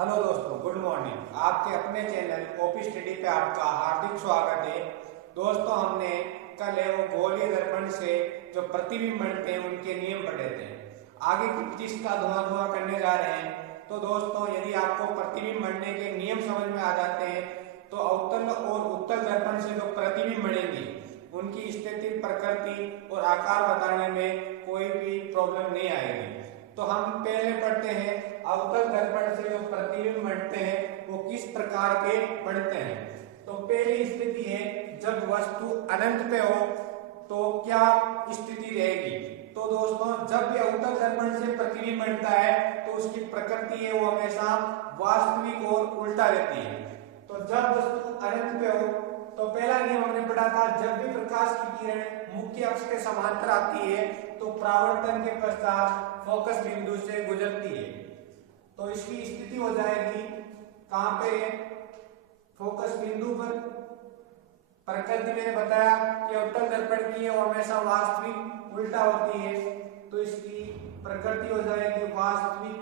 Hello दोस्तों, good morning. आपके अपने चैनल ओपी स्टडी पे आपका हार्दिक स्वागत है। दोस्तों, हमने कल है वो गोलीय दर्पण से जो प्रतिबिंब बनते हैं उनके नियम पढ़े थे। आगे जिसका धुआं धुआं करने जा रहे हैं। तो दोस्तों, यदि आपको प्रतिबिंब बनने के नियम समझ में आ जाते हैं तो अवतल और उत्तल दर्पण से जो प्रतिबिंब बनेंगे उनकी स्थिति, प्रकृति और आकार बताने में कोई भी प्रॉब्लम नहीं आएगी। तो हम पहले पढ़ते हैं अवतल दर्पण से जो प्रतिबिंब बनते हैं वो किस प्रकार के बनते हैं। तो पहली स्थिति है जब वस्तु अनंत पे हो तो क्या स्थिति रहेगी। तो दोस्तों, जब भी अवतल दर्पण से प्रतिबिंब बनता है तो उसकी प्रकृति है वो हमेशा वास्तविक और उल्टा रहती है। तो जब वस्तु अनंत पे हो तो पहला नियम हमने पढ़ा था, जब भी प्रकाश की किरण मुख्य अक्ष के समांतर आती है तो परावर्तन के पश्चात फोकस बिंदु से गुजरती है। तो इसकी स्थिति हो जाएगी कहां पे, फोकस बिंदु पर। प्रकृति मैंने बताया कि अवतल दर्पण की है वो हमेशा वास्तविक उल्टा होती है। तो इसकी प्रकृति हो जाएगी वास्तविक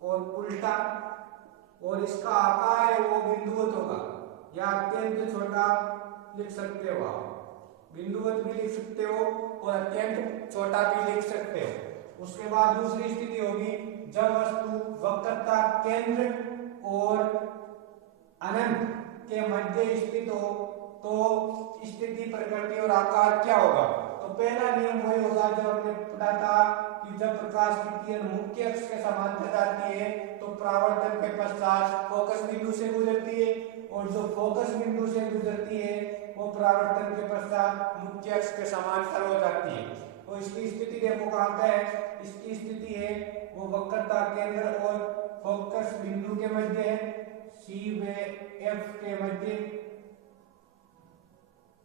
और उल्टा, और इसका आकार है वो बिंदुवत होगा या अत्यंत छोटा लिख सकते हो आप। बिंदुवत भी लिख सकते हो और अत्यंत छोटा भी लिख सकते हो। उसके बाद दूसरी स्थिति होगी जब वस्तु वक्रता केंद्र और अनंत के मध्य स्थित हो तो स्थिति, प्रकृति और आकार क्या होगा। तो पहला नियम वही होगा जो हमने पढ़ा था कि जब प्रकाश की किरण मुख्य अक्ष के समांतर जाती है तो परावर्तन के पश्चात फोकस बिंदु से गुजरती है, और जो फोकस बिंदु से गुजरती है वो परावर्तन के पश्चात मुख्य अक्ष के समांतर हो जाती है। तो इसकी स्थिति देखो कहां पे है। इसकी स्थिति है वो वक्रता केंद्र और फोकस बिंदु के मध्य है, सी व एफ के मध्य।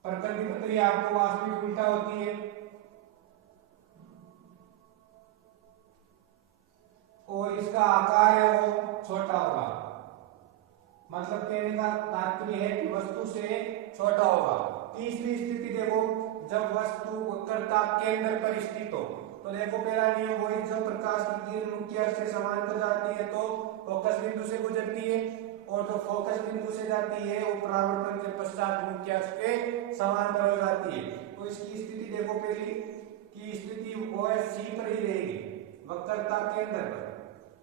प्रकृति प्रक्रिया आपको वास्तविक उल्टा होती है और इसका आकार है वो छोटा होगा। मतलब कहने का तात्पर्य है कि वस्तु से छोटा होगा। तीसरी स्थिति देखो जब वस्तु वक्रता केंद्र पर स्थित हो। तो देखो पहला नियम वही, जब प्रकाश की किरण मुख्य अक्ष से समांतर जाती है तो फोकस बिंदु से गुजरती है, और जो फोकस बिंदु से जाती है वो परावर्तन के पश्चात मुख्य अक्ष के समांतर हो जाती है। तो इसकी स्थिति देखो, पहली की स्थिति वो है सी पर ही रहेगी, वक्रता केंद्र पर।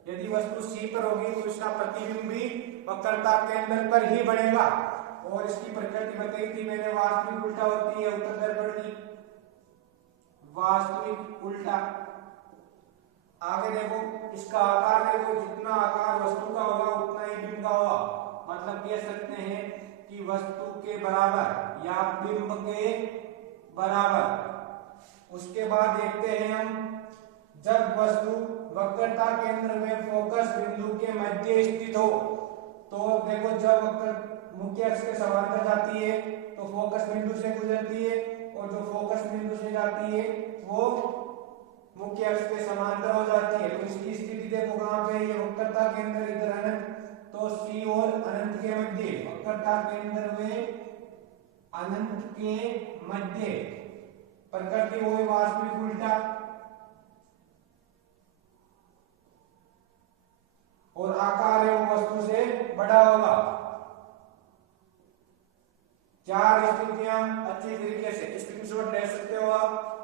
यदि वस्तु सी पर होगी तो इसका प्रतिबिंब भी वक्रता केंद्र पर ही बनेगा, और इसकी प्रकृति बताई थी मैंने, वास्तविक उल्टा होती है उत्तल दर्पण की, वास्तविक उल्टा। आगे देखो इसका आकार देखो, जितना आकार वस्तु का होगा उतना ही बिंब का होगा। मतलब कह सकते हैं कि वस्तु के बराबर या बिंब के बराबर। उसके बाद देखते हैं हम जब वस्तु वक्रता केंद्र में फोकस बिंदु के मध्य स्थित हो। तो देखो जब वक्र मुख्य अक्ष के समांतर जाती है तो फोकस बिंदु से गुजरती है, और जो फोकस बिंदु से जाती है वो मुख्य अक्ष के समांतर हो जाती है। तो इसकी स्थिति देखो कहां पे, ये वक्रता केंद्र इधर अनंत, तो सी और अनंत के मध्य, वक्रता केंद्र में अनंत के मध्य। प्रकृति वो वास्तविक उल्टा, और आकार है वो वस्तु से बड़ा होगा। चार स्थितियां अच्छी तरीके से स्क्रीनशॉट ले सकते हो आप।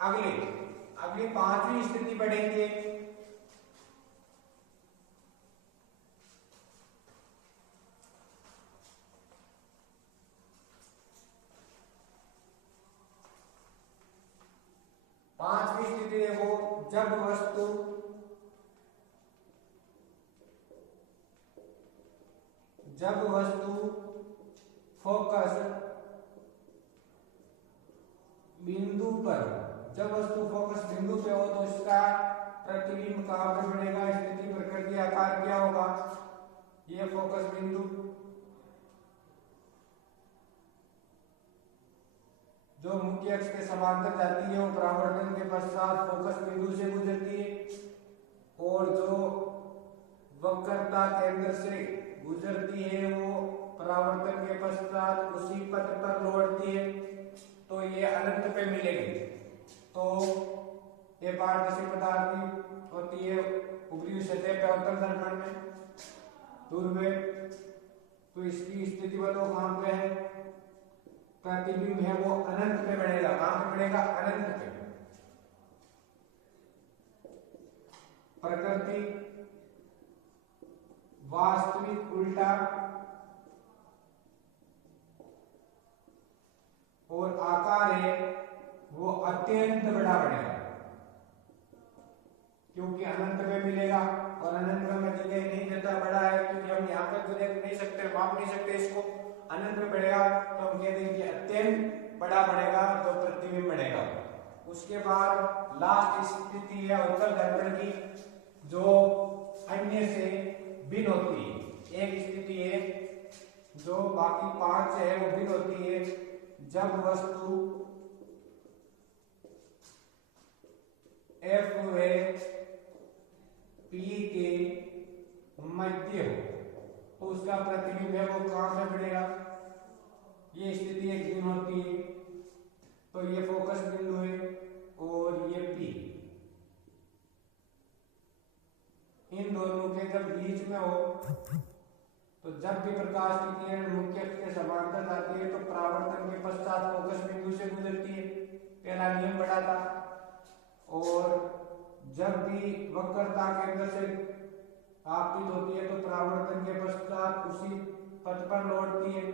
अगली पांचवी स्थिति पढ़ेंगे। पांचवी स्थिति देखो जब वस्तु फोकस बिंदु पर, जब वस्तु फोकस बिंदु पे हो तो इसका प्रतिबिंब कहां पे बनेगा, स्थिति, प्रकृति, आकार क्या होगा। ये फोकस बिंदु जो मुख्य अक्ष के समांतर जाती है वो परावर्तन के पश्चात फोकस बिंदु से गुजरती है, और जो वक्रता केंद्र से गुजरती है वो परावर्तन के पश्चात उसी पथ पर लौटती है। तो ये अनंत पे मिलेगी। तो ये पारदर्शी पदार्थ की होती है ऊपरी सतह पे अवतल दर्पण में दूर में। तो इसकी स्थिति बताओ कहां पे है, प्रतिबिंब है वो अनंत पे बढ़ेगा। कहां पे बढ़ेगा, अनंत पे। प्रकृति वास्तविक उल्टा और आकार है वो अत्यंत बड़ा बढ़ेगा, क्योंकि अनंत में मिलेगा और अनंत में जगह नहीं देता बड़ा है, क्योंकि हम यहाँ पे तो देख नहीं सकते, माप नहीं सकते इसको। अनंत में बढ़ेगा तो हम कहते हैं कि अत्यंत बड़ा बढ़ेगा तो प्रतिबिंब बढ़ेगा। उसके बाद लास्ट स्थिति है उत्तल दर्पण की, जो अन्य से भिन्न होती है। एक स्थिति है जो बाकी 5 है वो भिन्न होती है, जब वस्तु F व P के मध्य हो तो उसका प्रतिबिंब है वो कहां से बढ़ेगा, ये स्थिति एक भिन्न होती है। तो ये फोकस बिंदु है और ये P, इन दोनों के जब बीच में हो तो जब भी प्रकाश की किरण मुख्य अक्ष के समांतर आती है तो परावर्तन के पश्चात फोकस बिंदु से गुजरती है, पहला नियम पढ़ा था। और जब भी वक्रता केंद्र से आपतित होती है तो परावर्तन के पश्चात उसी पथ पर लौटती है।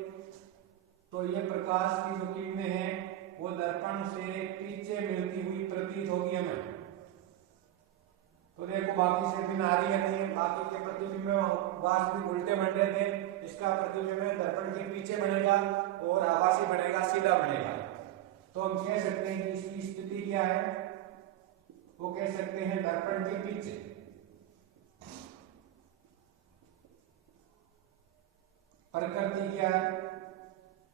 तो ये प्रकाश की जो किरणें हैं वो दर्पण से पीछे मिलती हुई प्रतीत होगी हमें। तो देखो बाकी से भी आ रही है नहीं, बाकी के प्रतिबिंब में वास्तविक उल्टे बन रहे थे, इसका प्रतिबिंब दर्पण के पीछे बनेगा और आभासी बनेगा, सीधा बनेगा। तो हम कह सकते हैं कि इसकी स्थिति क्या है, वो कह सकते हैं दर्पण के पीछे। प्रकृति क्या है,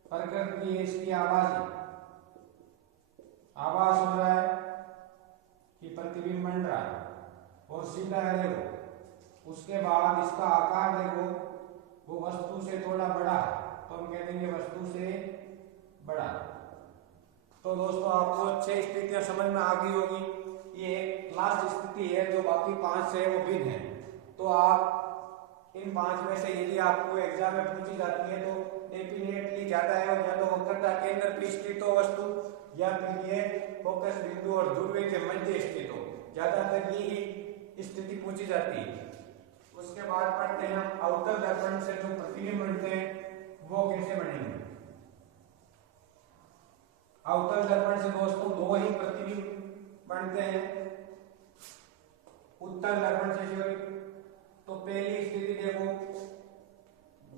प्रकृति है इसकी आभासी, आभास हो रहा है कि प्रतिबिंब बन रहा है और सीधा है देखो। उसके बाद इसका आकार देखो वो वस्तु से थोड़ा बड़ा है, तो हम कह देंगे वस्तु से बड़ा। तो दोस्तों आपको 6 स्थितियां समझ में आ गई होगी। ये लास्ट स्थिति है जो बाकी 5 से वो भिन्न है। तो आप इन 5 में से यदि आपको एग्जाम में पूछी जाती है तो डेफिनेटली ज्यादा है, या तो वक्रता केंद्र पे स्थित हो वस्तु, या फिर ये फोकस बिंदु और ध्रुवीय के मध्य स्थित हो, ज्यादातर यही स्थिति पूछी जाती है। उसके बाद पढ़ते हैं हम अवतल दर्पण से जो प्रतिबिंब बनते हैं वो कैसे बनेंगे। अवतल दर्पण से दोस्तों 2 ही प्रतिबिंब बनते हैं, उत्तल दर्पण से सॉरी। तो पहली स्थिति देखो,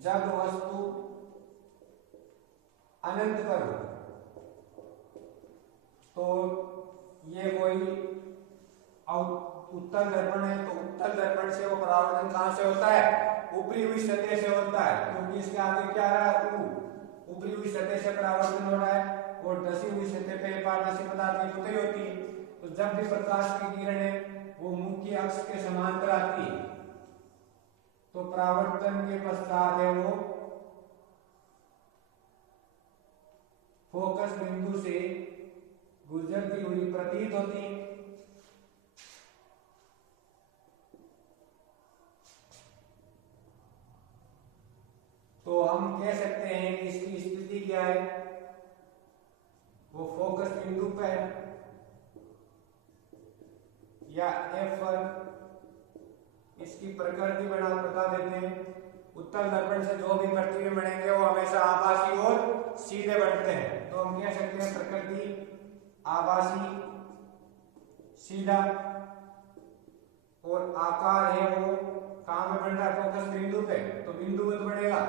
जब वस्तु अनंत पर हो तो ये कोई उत्तल दर्पण है। तो उत्तल दर्पण से वो परावर्तन कहां से होता है, ऊपरी हुई सतह से होता है, क्योंकि इसके आगे क्या आ रहा है, ऊपरी हुई सतह से परावर्तन हो रहा है और धसी हुई सतह पे पारदर्शी पदार्थ की पुतली होती है। तो जब भी प्रकाश की किरणें वो मुख्य अक्ष के समांतर आती है तो परावर्तन के पश्चात है वो फोकस बिंदु से गुजरती हुई प्रतीत होती है। तो हम कह सकते हैं कि इसकी स्थिति क्या है, वो फोकस बिंदु पर या F1। इसकी प्रकृति बता देते हैं, उत्तल दर्पण से जो भी प्रतिबिंब बनेंगे वो हमेशा आभासी और सीधे बनते हैं। तो हम कह सकते हैं प्रकृति आभासी, सीधा, और आकार है वो कहां पे बन रहा है, फोकस बिंदु पे, तो बिंदु पे तो बढ़ेगा।